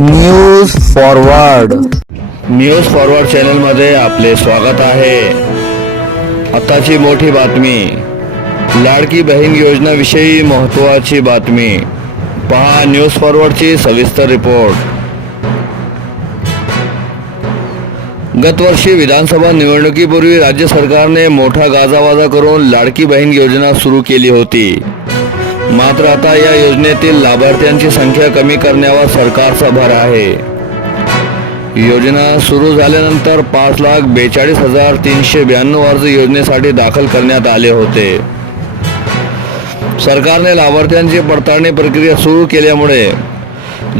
News forward news forward चॅनलमध्ये आपले स्वागत आहे. आताची मोठी बातमी. लाडकी बहीण योजनाविषयी महत्त्वाची बातमी. पहा न्यूज फॉरवर्डची सविस्तर रिपोर्ट. गतवर्षी विधानसभा निवडणुकीपूर्वी राज्य सरकारने मोठा गाजावाजा करून लाडकी बहीण योजना सुरू केली होती. मात्र आता या योजनेतील लाभार्थ्यांची संख्या कमी करण्यावर सरकारचा भर आहे. योजना सुरू झाल्यानंतर पाच लाख बेचाळीस हजार तीनशे ब्याण्णव अर्ज योजनेसाठी दाखल करण्यात आले होते. सरकारने लाभार्थ्यांची पडताळणी प्रक्रिया सुरू केल्यामुळे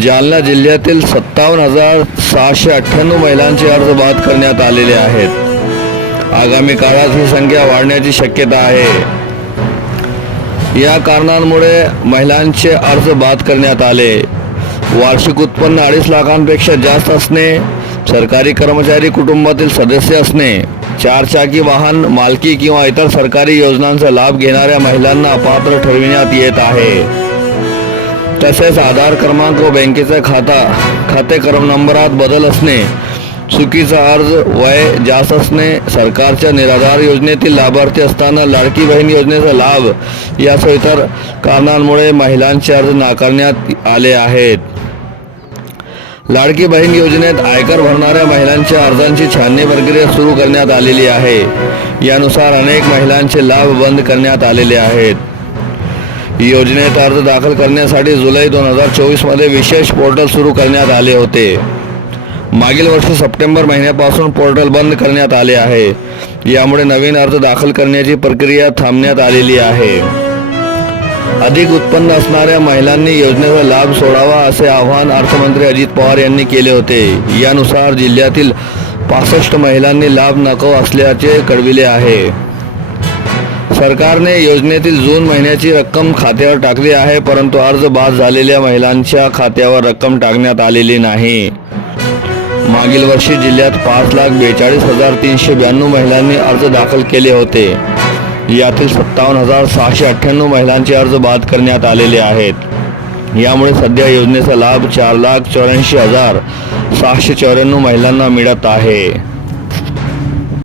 जालना जिल्ह्यातील सत्तावन्न हजार सहाशे अठ्ठ्याण्णव महिलांचे अर्ज बाद करण्यात आलेले आहेत. आगामी काळात ही संख्या वाढण्याची शक्यता आहे. या कारणांमुळे महिलांचे अर्ज बाद करण्यात आले. वार्षिक उत्पन्न अडीच लाखांपेक्षा जास्त असणे सरकारी कर्मचारी कुटुंबातील सदस्य असणे चारचाकी वाहन मालकी किंवा इतर सरकारी योजनांचा लाभ घेणाऱ्या महिलांना पात्र ठरविण्यात येत आहे. तसेच आधार क्रमांक व बँकेचा खाता खाते क्रम नंबरात बदल असणे चुकीचा अर्ज वय जास्त असणे सरकारच्या निराधार योजनेतील लाभार्थी असताना लाडकी बहीण योजनेचा लाभ यासह इतर कारणांमुळे महिलांचे अर्ज नाकारण्यात आले आहेत. लाडकी बहीण योजनेत आयकर भरणाऱ्या महिलांच्या अर्जांची छाननी प्रक्रिया सुरू करण्यात आलेली आहे. यानुसार अनेक महिलांचे लाभ बंद करण्यात आलेले आहेत. योजनेत अर्ज दाखल करण्यासाठी जुलै दोन हजार चोवीसमध्ये विशेष पोर्टल सुरू करण्यात आले होते. मागील वर्ष सप्टेंबर महिन्यापासून पोर्टल बंद करण्यात आले आहे. यामुळे नवीन अर्ज दाखल करण्याची प्रक्रिया थांबण्यात आलेली आहे. अधिक उत्पन्न असणाऱ्या महिलांनी योजनेचा लाभ सोडावा असे आवाहन अर्थमंत्री अजित पवार यांनी केले होते. यानुसार जिल्ह्यातील पासष्ट महिलांनी लाभ नको असल्याचे कळविले आहे. सरकारने योजनेतील जून महिन्याची रक्कम खात्यावर टाकली आहे परंतु अर्ज बाद झालेल्या महिलांच्या खात्यावर रक्कम टाकण्यात आलेली नाही. मागील वर्षी जिल्ह्यात पाच लाख बेचाळीस हजार तीनशे ब्याण्णव महिलांनी अर्ज दाखल केले होते. यातील सत्तावन्न हजार सहाशे अठ्ठ्याण्णव महिलांचे अर्ज बाद करण्यात आलेले आहेत. यामुळे सध्या योजनेचा लाभ चार लाख चौऱ्याऐंशी हजार सहाशे चौऱ्याण्णव महिलांना मिळत आहे.